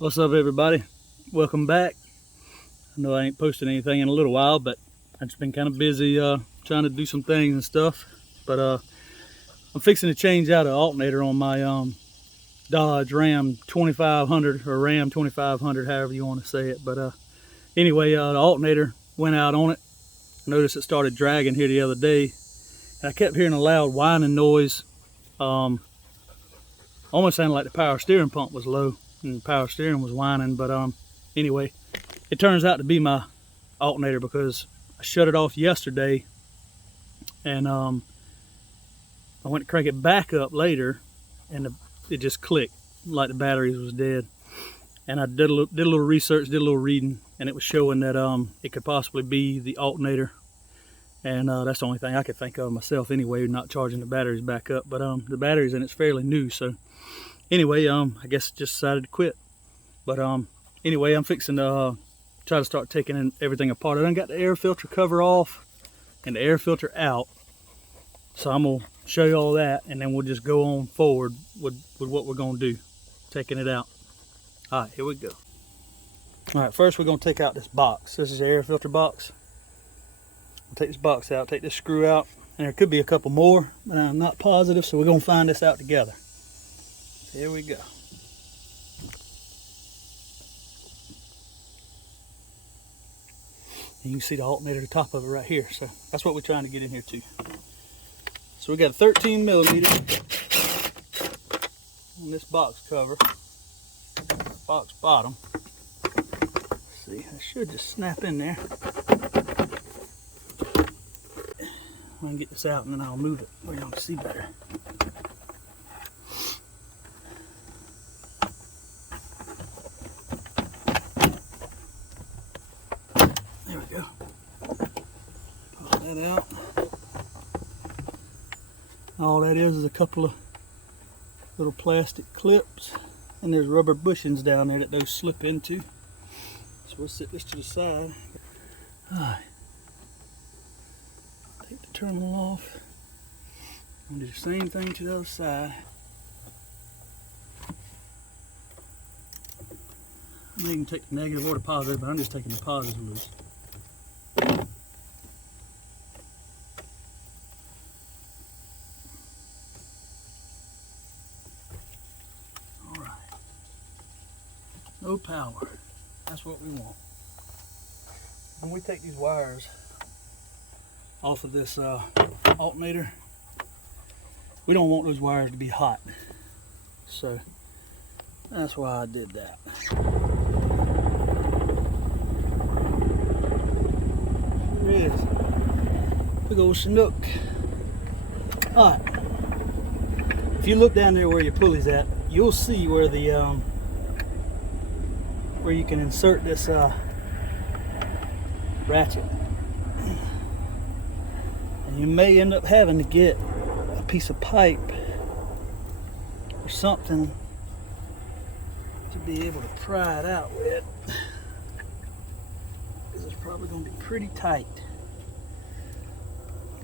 What's up, everybody? Welcome back. I know I ain't posted anything in a little while, but I've just been kind of busy trying to do some things and stuff. But I'm fixing to change out an alternator on my Dodge Ram 2500 or Ram 2500, however you want to say it. But anyway, the alternator went out on it. I noticed it started dragging here the other day, and I kept hearing a loud whining noise. Almost sounded like the power steering pump was low and the power steering was whining. But anyway, it turns out to be my alternator because I shut it off yesterday, and I went to crank it back up later, and it just clicked like the batteries was dead. And I did a little research, did a little reading, and it was showing that it could possibly be the alternator. And that's the only thing I could think of myself anyway, not charging the batteries back up. But the batteries in it's fairly new, so anyway, I guess just decided to quit. But anyway, I'm fixing to try to start taking everything apart. I done got the air filter cover off and the air filter out, so I'm gonna show you all that, and then we'll just go on forward with what we're gonna do, taking it out. All right, here we go. All right, first we're gonna take out this box. This is the air filter box. We'll take this box out, take this screw out, and there could be a couple more, but I'm not positive, so we're gonna find this out together. Here we go. And you can see the alternator at the top of it right here, so that's what we're trying to get in here too. So we got a 13 millimeter on this box cover, box bottom. Let's see, I should just snap in there. I can get this out and then I'll move it where y'all can see better. There we go. Pull that out. All that is a couple of little plastic clips, and there's rubber bushings down there that those slip into. So we'll set this to the side. Alright. Take the terminal off. And do the same thing to the other side. I mean, you can take the negative or the positive, but I'm just taking the positive loose. Alright. No power. That's what we want. When we take these wires off of this alternator, we don't want those wires to be hot, so that's why I did that. Here it is, big old Chinook. Alright, if you look down there where your pulley's at, you'll see where the where you can insert this ratchet. You may end up having to get a piece of pipe or something to be able to pry it out with, because it's probably going to be pretty tight.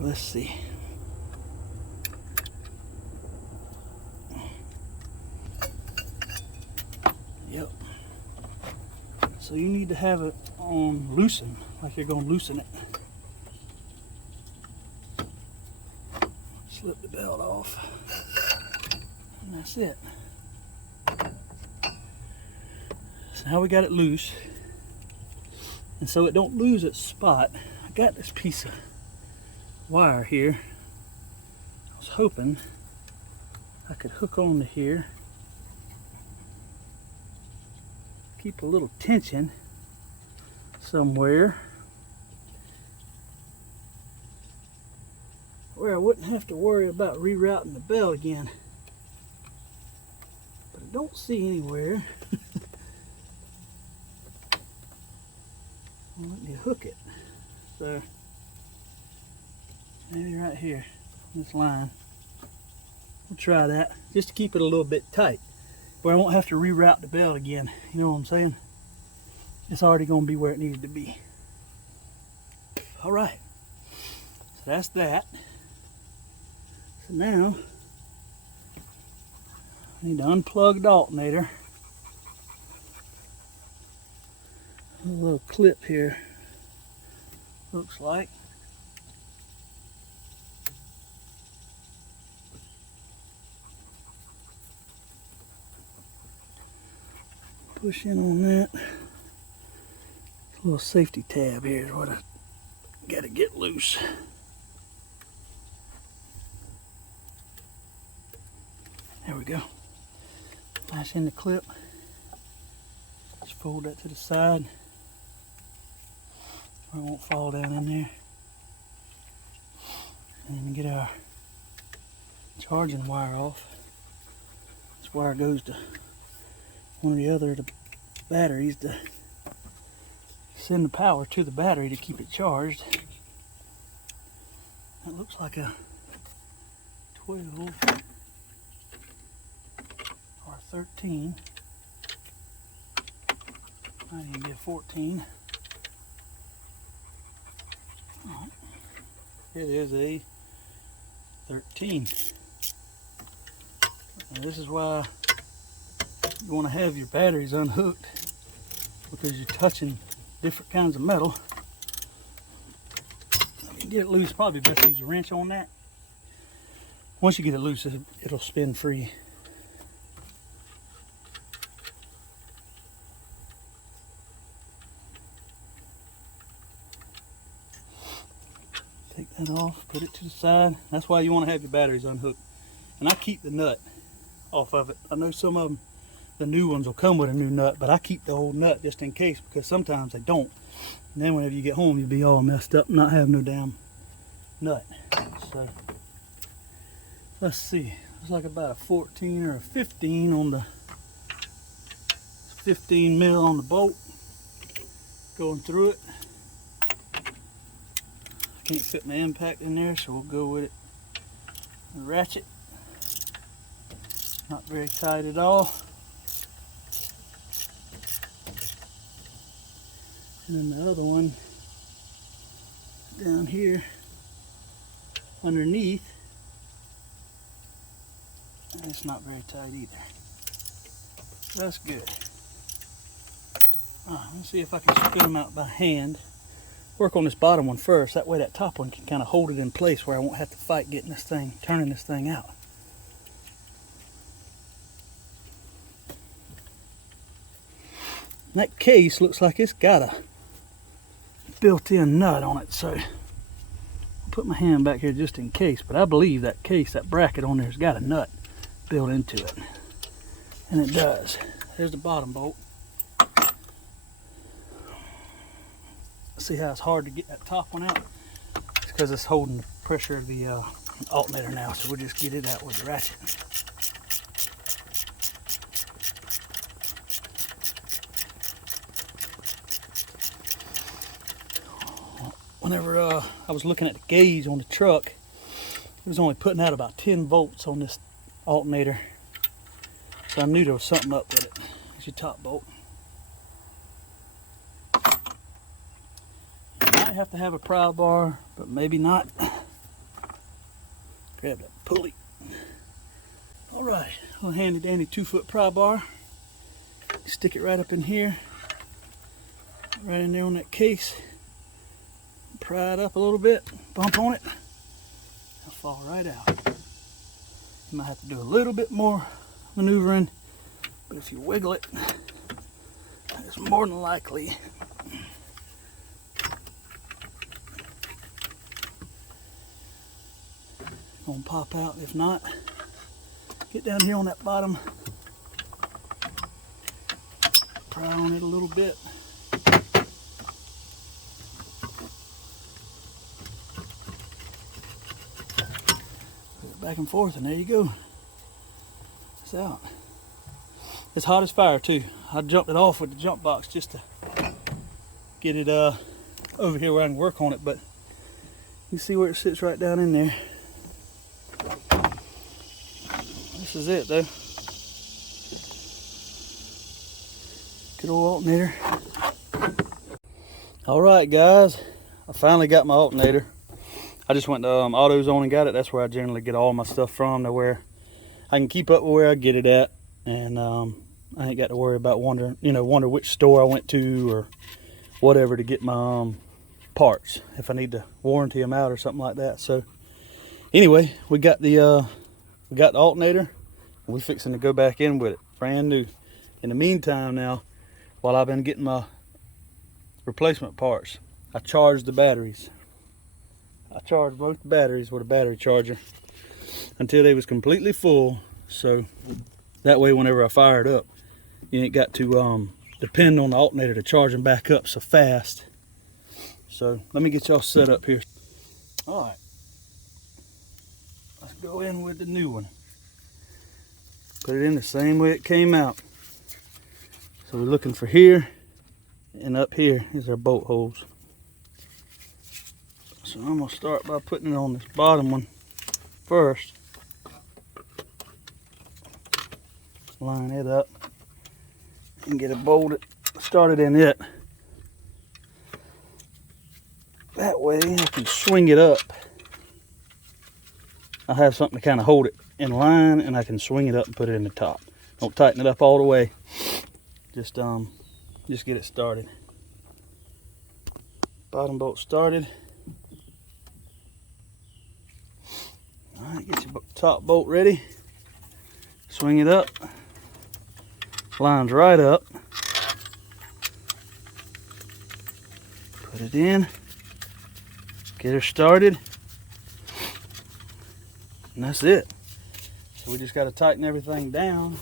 Let's see. Yep. So you need to have it on loosen, like you're going to loosen it. Slip the belt off, and that's it. So now we got it loose, and so it don't lose its spot, I got this piece of wire here. I was hoping I could hook on to here, keep a little tension somewhere where I wouldn't have to worry about rerouting the belt again. But I don't see anywhere. Well, let me hook it. So maybe right here, this line. We'll try that just to keep it a little bit tight, where I won't have to reroute the belt again. You know what I'm saying? It's already going to be where it needed to be. All right. So that's that. So now I need to unplug the alternator, A little clip here, looks like. Push in on that. A little safety tab here is what I gotta get loose. There we go. Lash in the clip. Just fold that to the side. It won't fall down in there. And get our charging wire off. This wire goes to one or the other of the batteries to send the power to the battery to keep it charged. That looks like a 12 or 13. Might even be a 14. Oh, it is a 13. Now this is why you want to have your batteries unhooked, because you're touching different kinds of metal. If you get it loose, probably best to use a wrench on that. Once you get it loose, it'll spin free. Take that off, put it to the side. That's why you want to have your batteries unhooked. And I keep the nut off of it. I know some of them, the new ones will come with a new nut, but I keep the old nut just in case, because sometimes they don't. And then whenever you get home, you'll be all messed up and not have no damn nut. So let's see. It's like about a 14 or a 15 on the 15 mil on the bolt. Going through it. Can't fit my impact in there, so we'll go with it. The ratchet. Not very tight at all. And then the other one down here underneath, and it's not very tight either. That's good. Let's see if I can spin them out by hand. Work on this bottom one first, that way that top one can kind of hold it in place where I won't have to fight getting this thing, turning this thing out. And that case looks like it's got a built-in nut on it, so I'll put my hand back here just in case, but I believe that case, that bracket on there has got a nut built into it. And it does. There's the bottom bolt. See how it's hard to get that top one out? It's because it's holding the pressure of the alternator now, so we'll just get it out with the ratchet. Whenever I was looking at the gauge on the truck, it was only putting out about 10 volts on this alternator, so I knew there was something up with it. Here's your top bolt. Have to have a pry bar, but maybe not. Grab that pulley. All right, a handy dandy 2-foot pry bar. Stick it right up in here, right in there on that case. Pry it up a little bit, bump on it, it'll fall right out. You might have to do a little bit more maneuvering, but if you wiggle it, it's more than likely gonna pop out. If not, get down here on that bottom, pry on it a little bit. Put it back and forth, and there you go. It's out. It's hot as fire too. I jumped it off with the jump box just to get it over here where I can work on it, but you see where it sits right down in there. This is it though. Good old alternator. Alright guys, I finally got my alternator. I just went to AutoZone and got it. That's where I generally get all my stuff from, to where I can keep up with where I get it at, and I ain't got to worry about wonder which store I went to or whatever to get my parts if I need to warranty them out or something like that. So anyway, we got the alternator. We're fixing to go back in with it, brand new. In the meantime now, while I've been getting my replacement parts, I charged the batteries. I charged both the batteries with a battery charger until they was completely full, so that way whenever I fire it up, you ain't got to depend on the alternator to charge them back up so fast. So let me get y'all set up here. All right, let's go in with the new one. Put it in the same way it came out. So we're looking for here, and up here is our bolt holes. So I'm gonna start by putting it on this bottom one first. Line it up and get it bolted, started in it. That way I can swing it up. I have something to kind of hold it in line, and I can swing it up and put it in the top. Don't tighten it up all the way. Just get it started. Bottom bolt started. All right, get your top bolt ready. Swing it up. Lines right up. Put it in. Get her started. And that's it. So we just got to tighten everything down.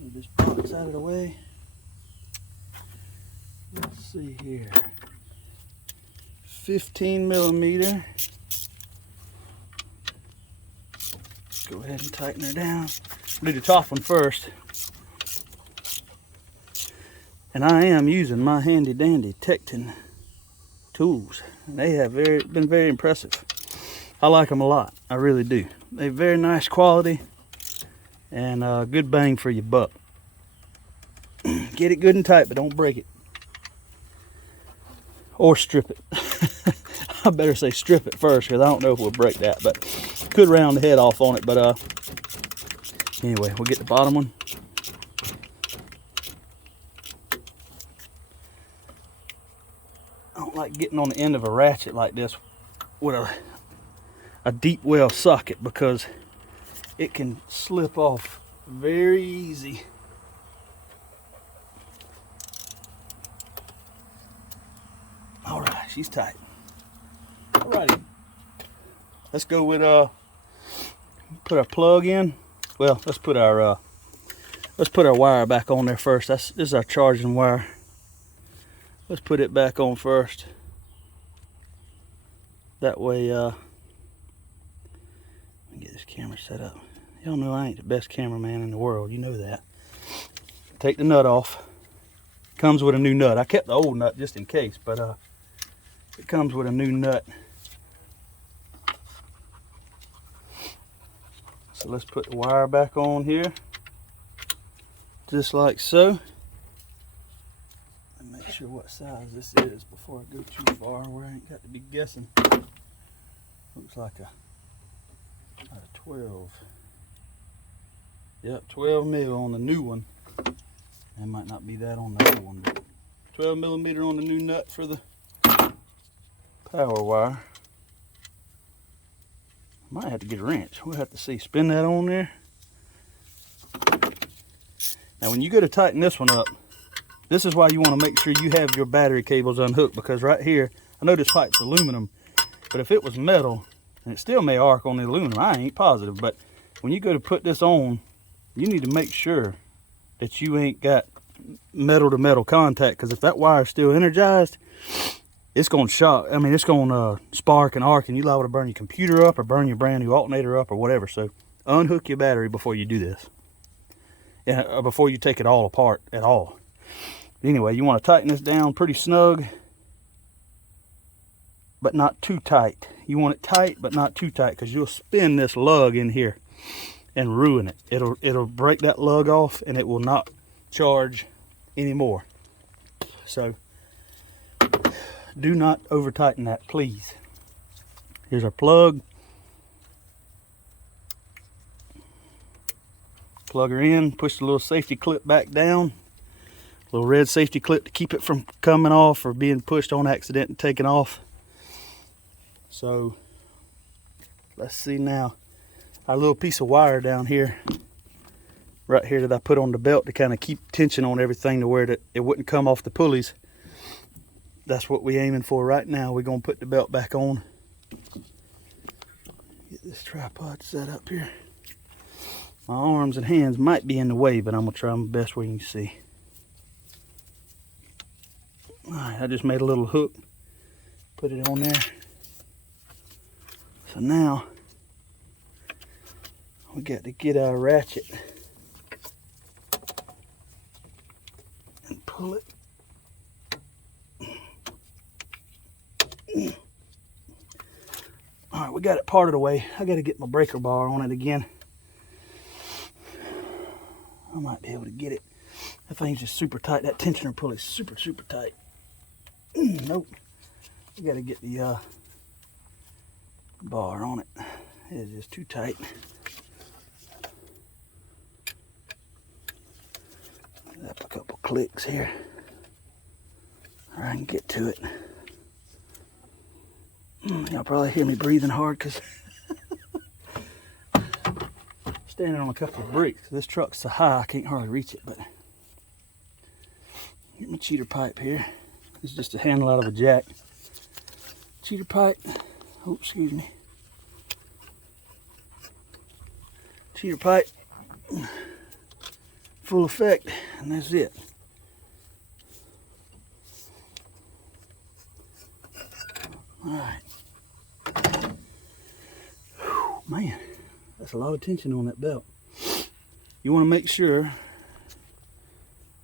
Move this box out of the way. Let's see here. 15 millimeter. Go ahead and tighten her down. Do the top one first. And I am using my handy dandy Tecton tools. And they have been very impressive. I like them a lot. I really do. They're very nice quality and good bang for your buck. Get it good and tight, but don't break it. Or strip it. I better say strip it first, because I don't know if we'll break that, but could round the head off on it. But anyway, we'll get the bottom one. I don't like getting on the end of a ratchet like this with a deep well socket, because it can slip off very easy. All right, she's tight. Alrighty, let's go with put our plug in. Well, let's put our wire back on there first. This is our charging wire. Let's put it back on first. That way, let me get this camera set up. Y'all know I ain't the best cameraman in the world. You know that. Take the nut off. Comes with a new nut. I kept the old nut just in case, but it comes with a new nut. So let's put the wire back on here, just like so. And make sure what size this is before I go too far where I ain't got to be guessing. Looks like a 12. Yep, 12 mil on the new one. It might not be that on the old one, but 12 millimeter on the new nut for the power wire. Might have to get a wrench. We'll have to see. Spin that on there. Now when you go to tighten this one up, this is why you want to make sure you have your battery cables unhooked, because right here, I know this pipe's aluminum, but if it was metal, and it still may arc on the aluminum, I ain't positive, but when you go to put this on, you need to make sure that you ain't got metal to metal contact, because if that wire's still energized, it's going to shock. I mean, it's going to spark and arc, and you're liable to burn your computer up or burn your brand new alternator up or whatever. So unhook your battery before you do this, or before you take it all apart at all. Anyway, you want to tighten this down pretty snug, but not too tight. You want it tight, but not too tight, because you'll spin this lug in here and ruin it. It'll break that lug off, and it will not charge anymore. So do not over tighten that, please. Here's our plug. Plug her in, push the little safety clip back down, Little red safety clip to keep it from coming off or being pushed on accident and taken off. So let's see now. Our little piece of wire down here, right here, that I put on the belt to kind of keep tension on everything to where it wouldn't come off the pulleys. That's what we're aiming for right now. We're going to put the belt back on. Get this tripod set up here. My arms and hands might be in the way, but I'm going to try my best where you can see. Alright, I just made a little hook. Put it on there. So now, we got to get our ratchet and pull it. Alright, we got it parted away. I got to get my breaker bar on it again. I might be able to get it. That thing's just super tight. That tensioner pulley is super, super tight. Nope. We got to get the bar on it. It is just too tight. Up a couple clicks here. I can get to it. Y'all probably hear me breathing hard because standing on a couple of bricks. This truck's so high I can't hardly reach it, but get my cheater pipe here. This is just a handle out of a jack. Cheater pipe. Oh, excuse me. Cheater pipe. Full effect, and that's it. Alright. Man, that's a lot of tension on that belt. You want to make sure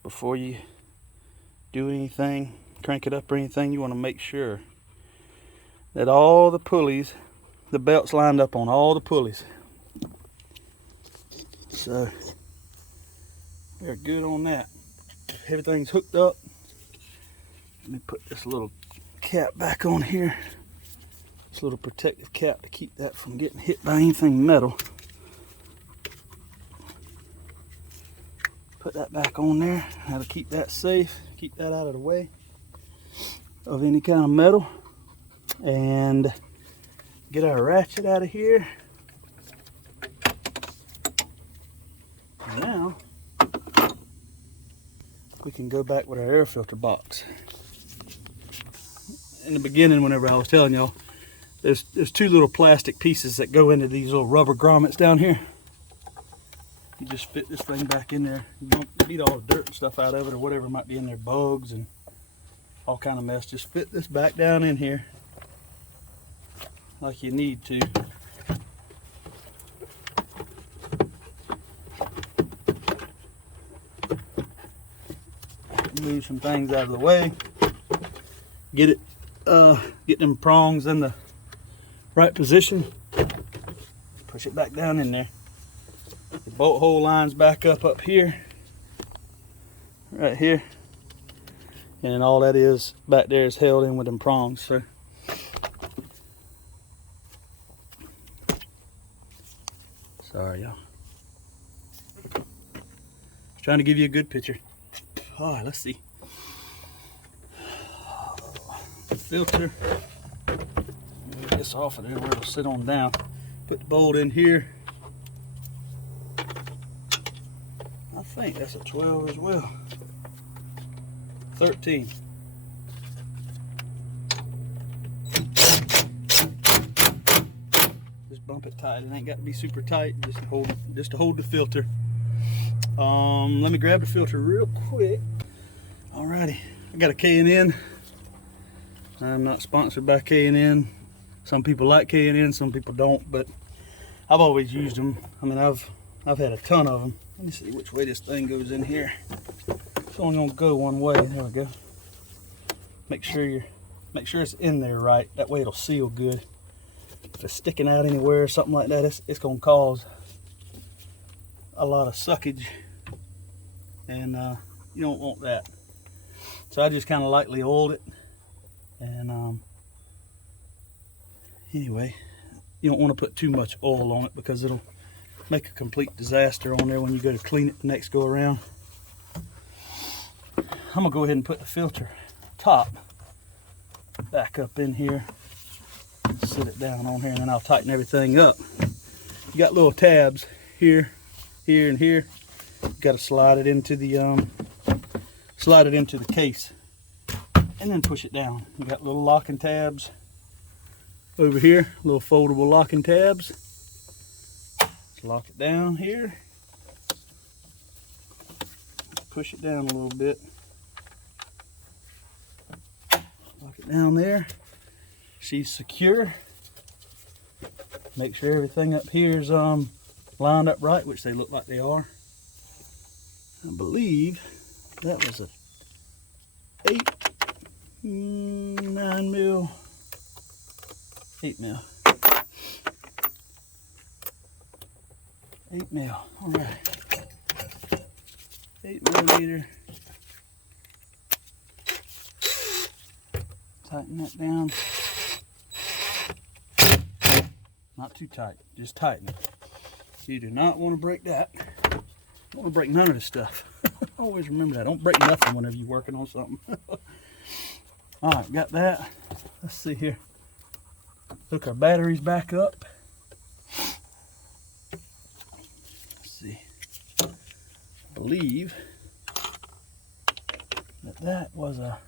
before you do anything, crank it up or anything, you want to make sure that all the pulleys, the belt's lined up on all the pulleys. So we're good on that. Everything's hooked up. Let me put this little cap back on here. This little protective cap to keep that from getting hit by anything metal. Put that back on there. That'll keep that safe. Keep that out of the way of any kind of metal. And get our ratchet out of here. Now we can go back with our air filter box. In the beginning, whenever I was telling y'all, there's two little plastic pieces that go into these little rubber grommets down here. You just fit this thing back in there. You don't beat all the dirt and stuff out of it or whatever might be in there, bugs and all kind of mess. Just fit this back down in here like you need to. Move some things out of the way. Get them prongs in the right position. Push it back down in there. The bolt hole lines back up here, right here, and all that is back there is held in with them prongs. So sorry, y'all. Just trying to give you a good picture. All right, let's see. Filter. Get this off of there where it'll sit on down. Put the bolt in here. I think that's a 12 as well. 13. Just bump it tight. It ain't got to be super tight. Just to hold the filter. Let me grab the filter real quick. Alrighty, I got a K&N. I'm not sponsored by K&N. Some people like K&N, some people don't, but I've always used them. I mean, I've had a ton of them. Let me see which way this thing goes in here. It's only gonna go one way. There we go. Make sure it's in there right. That way it'll seal good. If it's sticking out anywhere or something like that, it's gonna cause a lot of suckage, and you don't want that. So I just kind of lightly oiled it, and anyway, you don't want to put too much oil on it because it'll make a complete disaster on there when you go to clean it the next go around. I'm gonna go ahead and put the filter top back up in here, sit it down on here, and then I'll tighten everything up. You got little tabs here, here, and here. You got to slide it into the case, and then push it down. You got little locking tabs over here, little foldable locking tabs. Let's lock it down here. Push it down a little bit. Lock it down there. She's secure. Make sure everything up here is lined up right, which they look like they are. I believe that was a 9 mil, 8 mil. 8 mil. All right. 8 millimeter. Tighten that down. Not too tight, just tighten it. You do not want to break that. Don't want to break none of this stuff. Always remember that. Don't break nothing whenever you're working on something. All right, got that. Let's see here. Hook our batteries back up. Let's see. I believe that was a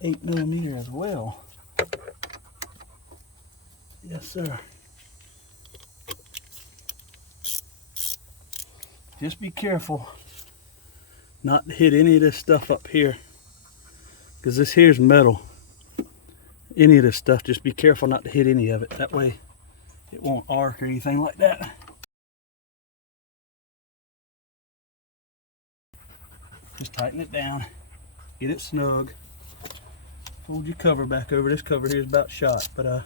8 millimeter as well. Yes, sir. Just be careful not to hit any of this stuff up here, because this here's metal. Any of this stuff, just be careful not to hit any of it. That way it won't arc or anything like that. Just tighten it down, get it snug. Fold your cover back over. This cover here is about shot, but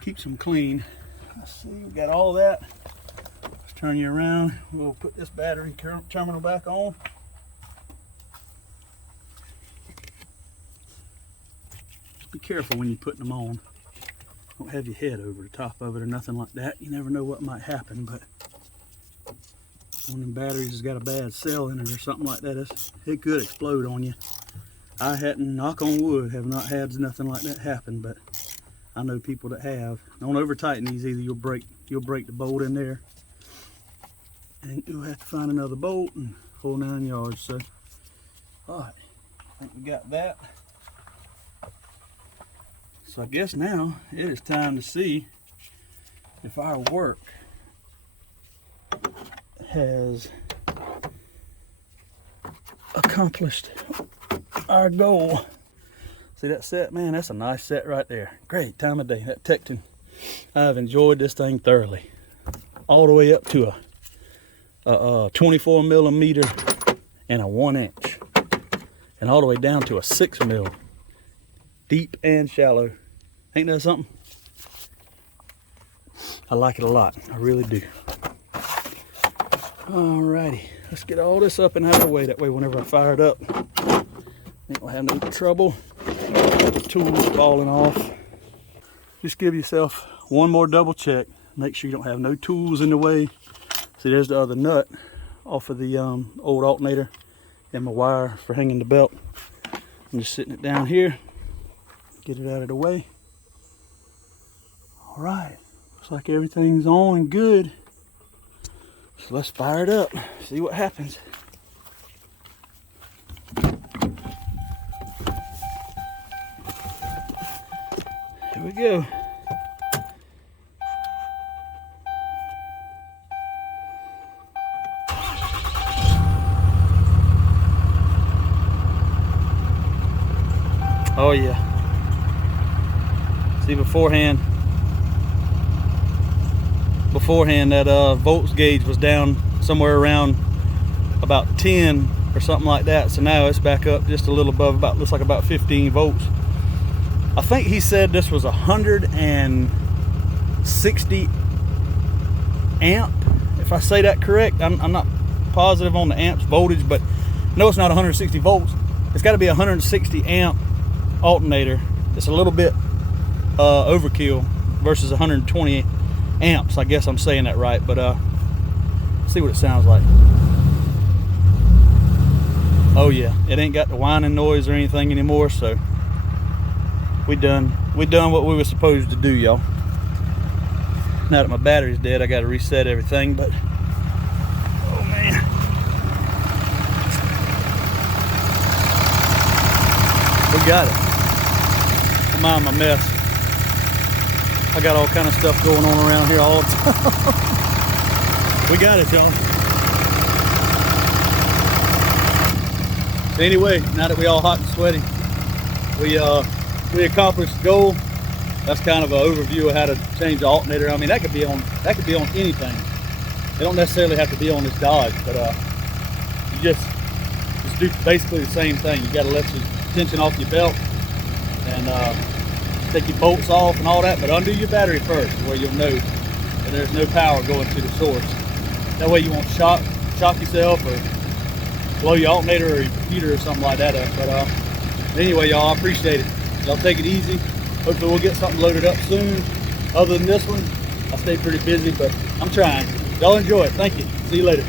keeps them clean. Let's see, we got all that. Let's turn you around. We'll put this battery terminal back on. Be careful when you're putting them on. Don't have your head over the top of it or nothing like that. You never know what might happen, but one of them batteries has got a bad cell in it or something like that, it could explode on you. I hadn't, knock on wood, have not had nothing like that happen, but I know people that have. Don't over tighten these either. You'll break the bolt in there, and you'll have to find another bolt and whole 9 yards. So, all right, I think we got that. So I guess now it is time to see if our work has accomplished our goal. See that set, man? That's a nice set right there. Great time of day. That Tecton, I've enjoyed this thing thoroughly. All the way up to a 24 millimeter and a 1 inch, and all the way down to a 6 mil, deep and shallow. Ain't that something? I like it a lot. I really do. Alrighty, let's get all this up and out of the way. That way, whenever I fire it up, I don't have no trouble. Tools falling off. Just give yourself one more double check. Make sure you don't have no tools in the way. See, there's the other nut off of the old alternator and my wire for hanging the belt. I'm just sitting it down here. Get it out of the way. All right, looks like everything's on and good. So let's fire it up, see what happens. Here we go. Oh yeah. See, beforehand that volts gauge was down somewhere around about 10 or something like that. So now it's back up just a little above, about, looks like about 15 volts. I think he said this was 160 amp, if I say that correct. I'm not positive on the amps voltage, but no, it's not 160 volts. It's got to be 160 amp alternator. It's a little bit overkill versus 120 amps. I guess I'm saying that right, but see what it sounds like. Oh yeah, it ain't got the whining noise or anything anymore, so we done what we were supposed to do, y'all. Now that my battery's dead, I gotta reset everything, but oh man. We got it. Don't mind my mess. I got all kind of stuff going on around here all the time. We got it, y'all. So anyway, now that we all hot and sweaty, we accomplished the goal. That's kind of an overview of how to change the alternator. I mean, that could be on anything. It don't necessarily have to be on this Dodge, but you just do basically the same thing. You got to let your tension off your belt and take your bolts off and all that, but undo your battery first, where you'll know that there's no power going to the source. That way you won't shock yourself or blow your alternator or your computer or something like that up. But anyway, y'all, I appreciate it. Y'all take it easy. Hopefully we'll get something loaded up soon. Other than this one, I stay pretty busy, but I'm trying. Y'all enjoy it. Thank you. See you later.